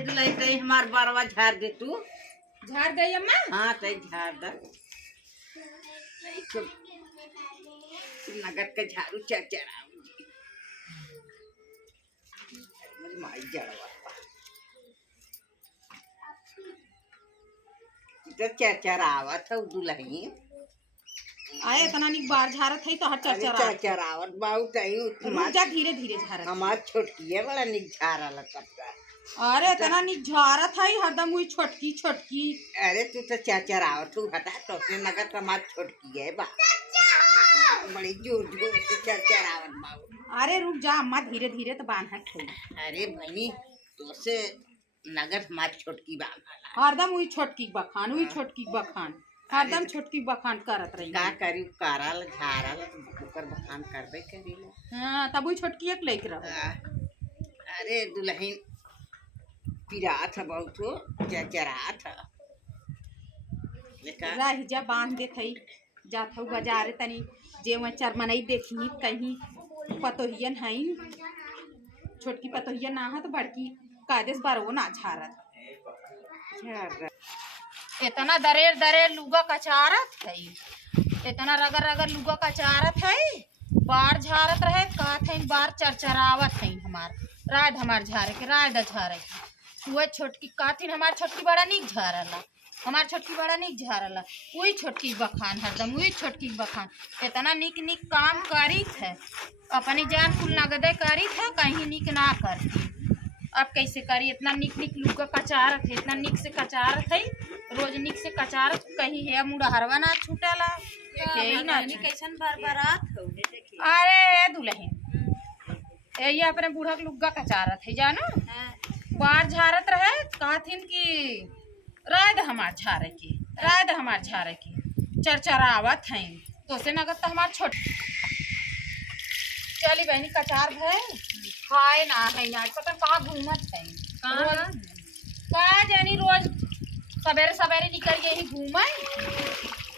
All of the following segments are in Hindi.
दुलाई तई हमार बारवा झाड़ दे तू। झाड़ गई अम्मा? हाँ तई झाड़ दा। सब नगद का झाड़ू चरचरा मुझे माई जड़वा तो चरचरावत है दुलाई। आए इतना निक बार झारत है तो हर चरचरा चरचरावत बाऊ तई रुक जा, धीरे धीरे झारत। हमार छोटकी है बड़ा निक झाड़ा लगता। अरे इतना निक झारत है हरदम हुई छोटकी छोटकी। अरे तू तो चरचरावत तू हटा तो नगद हमार छोटकी है बा बड़ी जोर जोर से चरचरावत बाऊ। अरे रुक जा अम्मा, धीरे धीरे तो बांधा खोल। अरे बहनी तो से नगद हमार छोटकी बा हरदम हुई छोटकी बखान, हुई छोटकी बखान, हरदम छोटकी बखान करत रही। का करी कराल झारल ओकर बखान करबे करीला। हां तब हुई छोटकी एक लेक रह। अरे दुल्हन पिरात है बहुत चरचरात है लेकिन रह जा बांध दे थई जात हूँ बाजार तनी जे वहाँ चरमनई देखी कहीं पतोहियन है छोटकी पतोहियन ना है तो बड़की कायदेस बार वो ना झारत। इतना दरेर दरेर लुगा कचारत है, इतना रगर रगर लुगा कचारत है, बार झारत रहे कहत है बार चरचरावत है हमार रात हमार झारे के रात झारे के वो छोटकी काथिन हमार छोटकी बड़ा निक झारला, हमार छोटकी बड़ा निक झारला वही छोटकी बखान हरदम वही छोटकी बखान इतना निक निक काम करी है अपनी जान कुल नगदे करी है कहीं निक ना करती। अब कैसे करी इतना निक निक लुगा कचारत है, इतना निक से कचारत है रोज निक से कचारत कहीं है मुड़हरवा ना छूटेला यही ना कैसन बरबरात हो। अरे दुल्हन ये अपने बूढ़ा के लुगा कचारत है जानो बार झारत रहे कहथिन की रात हमार झारे की रात हमार झारे की चरचरावत है तो से नगद तो हमार छोट चली बहनी कचार है खाए ना है यार पता कहाँ घूमत है कहाँ जानी रोज सवेरे सवेरे निकल गई ही घूमे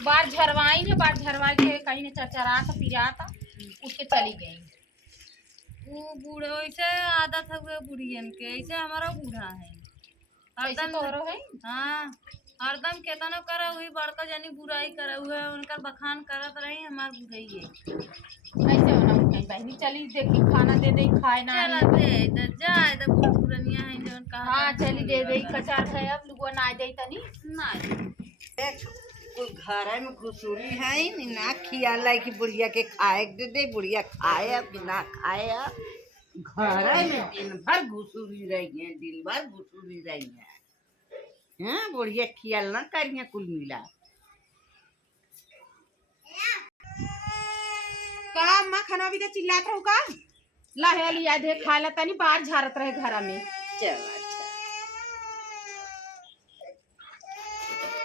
बार झरवाई है बार झरवाई के कहीं ने चरचरा था पिरा था उठ के चली गई। वो बूढ़े वैसे आदत है बुढ़ियन के ऐसे हमारा बूढ़ा है हरदम तोरो है। हाँ हरदम केतनो करा हुई बड़का जानी बुराई करा हुआ है उनका बखान करत रही हमार बुढ़ई है ऐसे होना कहीं बहनी चली देखी खाना दे दे खाए ना चला दे इधर जा इधर बूढ़ पुरनिया है जौन कहा हाँ चली दे दे कचार है अब लोगों ना दे तनी ना कोई घर में घुसूरी है ना खियाला कि बुढ़िया के खाए दे दे बुढ़िया खाए अब कि ना खाए अब घर में दिन भर घुसूरी रही है दिन भर घुसूरी रही है। हाँ बुढ़िया खियाल ना करिए कुल मिला का अम्मा खाना भी तो चिल्लात रहू का लहे लिया दे खा ला तनी बाहर झारत रहे घर में। चल अच्छा